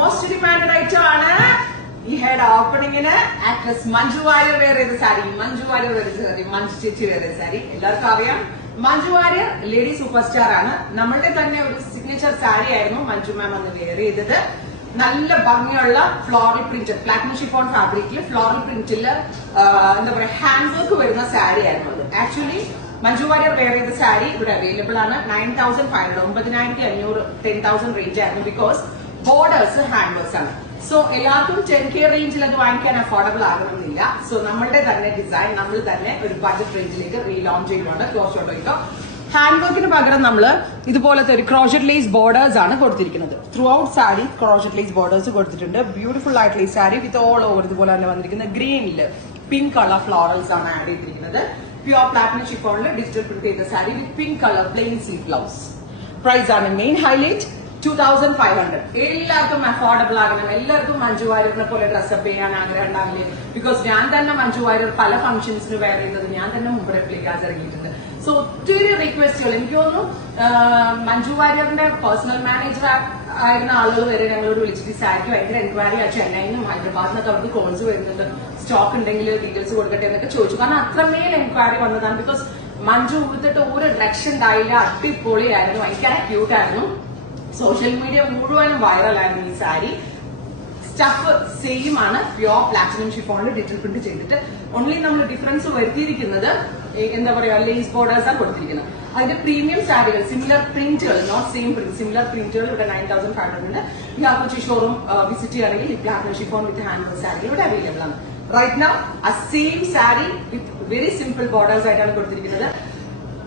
Most demanded item ആണ്. ഈ head ഓപ്പണിങ്ങിന് ആക്ട്രസ് മഞ്ജു വാര്യർ വെയർ ചെയ്ത സാരി, മഞ്ജു വാര്യർ വെയർ ചെയ്ത സാരി, മഞ്ജു ചേച്ചി വെയർ ചെയ്ത സാരി. എല്ലാവർക്കും അറിയാം Manju Warrier lady super star ആണ്. നമ്മളുടെ തന്നെ ഒരു സിഗ്നേച്ചർ സാരി ആയിരുന്നു മഞ്ജു മാം അന്ന് വെയർ ചെയ്തത്. നല്ല ഭംഗിയുള്ള ഫ്ലോറൽ പ്രിന്റ്, പ്ലാറ്റിനം ഷിഫോൺ ഫാബ്രിക്കിൽ ഫ്ലോറൽ പ്രിന്റില് എന്താ പറയാ ഹാൻഡ് വർക്ക് വരുന്ന സാരി ആയിരുന്നു അത്. ആക്ച്വലി മഞ്ജു വാര്യർ വെയർ ചെയ്ത സാരി ഇവിടെ അവൈലബിൾ ആണ്. 9,500 9,500 10,000 റേഞ്ച് ആയിരുന്നു. ബിക്കോസ് ബോർഡേഴ്സ് ഹാൻഡ് വർക്ക്സ് ആണ്. സോ എല്ലാവർക്കും 10K റേഞ്ചിൽ അത് വാങ്ങിക്കാൻ അഫോർഡബിൾ ആകണമെന്നില്ല. സോ നമ്മളുടെ തന്നെ ഡിസൈൻ നമ്മൾ തന്നെ ഒരു ബഡ്ജറ്റ് റേഞ്ചിലേക്ക് റീലോഞ്ച് ചെയ്യുന്നുണ്ട്. ക്ലോഷോട്ടോ ഹാൻഡ് വർക്കിന് പകരം നമ്മൾ ഇതുപോലത്തെ ഒരു ക്രോഷറ്റ് ലേസ് ബോർഡേഴ്സ് ആണ് കൊടുത്തിരിക്കുന്നത്. Throughout sari crochet lace borders കൊടുത്തിട്ടുണ്ട്. ബ്യൂട്ടിഫുൾ ആയിട്ടുള്ള ഈ സാരി വിത്ത് ഓൾ ഓവർ ഇതുപോലെ തന്നെ വന്നിരിക്കുന്നത് ഗ്രീനില് പിങ്ക് കളർ ഫ്ലോറൽസ് ആണ് ആഡ് ചെയ്തിരിക്കുന്നത്. പ്യുവർ പ്ലാറ്റിനം ഷിഫോണിൽ ഡിജിറ്റൽ പ്രിന്റ് ചെയ്ത sari with pink colour plain sleeve blouse. Price ആണ് മെയിൻ ഹൈലൈറ്റ്. 2,500. എല്ലാവർക്കും അഫോർഡബിൾ ആകണം. എല്ലാവർക്കും മഞ്ജു വാര്യറിനെ പോലെ ഡ്രസ്സപ്പ് ചെയ്യാൻ ആഗ്രഹം ഉണ്ടാവില്ലേ? ബിക്കോസ് ഞാൻ തന്നെ മഞ്ജു വാര്യർ പല ഫംഗ്ഷൻസിന് വെയർ ചെയ്യുന്നത് ഞാൻ തന്നെ മുമ്പ് റെപ്ലിക്കാസ് ഇറങ്ങിയിട്ടുണ്ട്. സോ ഒത്തിരി റിക്വസ്റ്റുകൾ. എനിക്ക് തോന്നുന്നു മഞ്ജു വാര്യറിന്റെ പേഴ്സണൽ മാനേജർ ആയിരുന്ന ആളുകൾ വരെ ഞങ്ങളോട് വിളിച്ചിട്ട് സാരിക്ക് ഭയങ്കര എൻക്വയറി ആ ചെന്നൈയിൽ നിന്നും ഹൈദരാബാദിനൊക്കെ അവർക്ക് കോൾസ് വരുന്നുണ്ട്. സ്റ്റോക്ക് ഉണ്ടെങ്കിൽ ഡീറ്റെയിൽസ് കൊടുക്കട്ടെ എന്നൊക്കെ ചോദിച്ചു. കാരണം അത്രമേൽ എൻക്വയറി വന്നതാണ്. ബിക്കോസ് മഞ്ജു ഉടുത്തിട്ട് ഒരു ഡ്രക്ഷൻ ഉണ്ടായില്ല. അടിപൊളിയായിരുന്നു. ഭയങ്കര ക്യൂട്ട് ആയിരുന്നു. സോഷ്യൽ മീഡിയ മുഴുവനും വൈറലായിരുന്നു ഈ സാരി. സ്റ്റഫ് സെയിം ആണ്. പ്യുവർ പ്ലാറ്റിനം ഷിഫോണിൽ ഡിജിറ്റൽ പ്രിന്റ് ചെയ്തിട്ട് ഓൺലി നമ്മൾ ഡിഫറൻസ് വരുത്തിയിരിക്കുന്നത് എന്താ പറയാ ലേസ് ബോർഡേഴ്സ് ആണ് കൊടുത്തിരിക്കുന്നത്. അതിന്റെ പ്രീമിയം സാരികൾ സിമിലർ പ്രിന്റുകൾ, നോട്ട് സെയിം പ്രിന്റ്, സിമിലർ പ്രിന്റുകൾ ഇവിടെ 9,500 ഉണ്ട്. ഈ ആർക്കൊച്ചി ഷോറൂം വിസിറ്റ് ചെയ്യുകയാണെങ്കിൽ ഈ platinum chiffon with hand work sari ഇവിടെ അവൈലബിൾ ആണ്. റൈറ്റ് നൗ ആ same sari with very simple borders ആയിട്ടാണ് കൊടുത്തിരിക്കുന്നത്.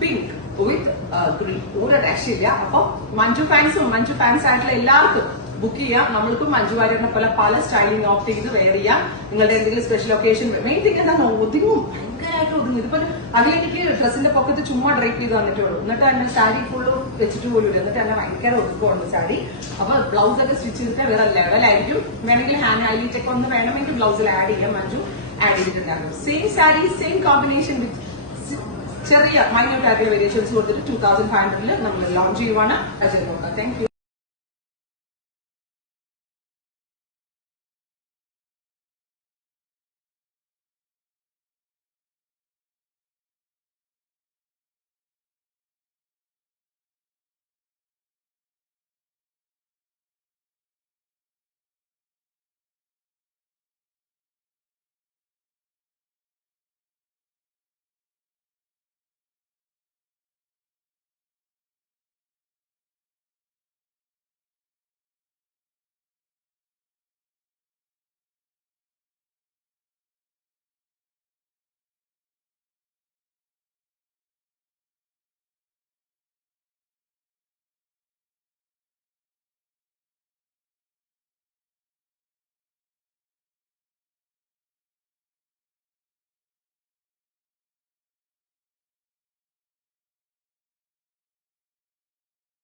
പിങ്ക് വിത്ത് ഗ്രീൻ, ഒരു രക്ഷയില്ല. അപ്പൊ മഞ്ജു ഫാൻസ് ആയിട്ടുള്ള എല്ലാവർക്കും ബുക്ക് ചെയ്യാം. നമ്മൾക്കും മഞ്ജു വാര്യറിനെ പോലെ പല സ്റ്റൈലിംഗ് ഓപ്റ്റ് ചെയ്ത് വെയർ ചെയ്യാം. നിങ്ങളുടെ എന്തെങ്കിലും സ്പെഷ്യൽ ഒക്കേഷൻ മെയിൻ തിങ് എന്താണ് ഒതുങ്ങും, ഭയങ്കരമായിട്ട് ഒതുങ്ങും. ഇതിപ്പോ അതിലെനിക്ക് ഡ്രസ്സിന്റെ പൊക്കത്ത് ചുമ്മാ ഡ്രൈപ്പ് ചെയ്ത് വന്നിട്ടേ ഉള്ളൂ. എന്നിട്ട് തന്നെ സാരി ഫുള്ള് വെച്ചിട്ട് പോലും ഇല്ല. എന്നിട്ട് തന്നെ ഭയങ്കര ഒതുക്കമുണ്ട് സാരി. അപ്പൊ ബ്ലൗസ് ഒക്കെ സ്റ്റിച്ച് ചെയ്തിട്ട് വേറെ ലെവലായിരിക്കും. വേണമെങ്കിൽ ഹാൻഡ് ഹൈലൈറ്റ് ഒക്കെ ഒന്ന് വേണമെങ്കിൽ ബ്ലൗസിൽ ആഡ് ചെയ്യാം. മഞ്ജു ആഡ് ചെയ്തിട്ടുണ്ടായിരുന്നു. Same sari same combination with ചെറിയ മൈന്യൂട്ട് ആയിട്ടുള്ള വേരിയേഷൻസ് കൊടുത്തിട്ട് 2,500 നമ്മൾ ലോഞ്ച് ചെയ്യുവാണ്. Thank you.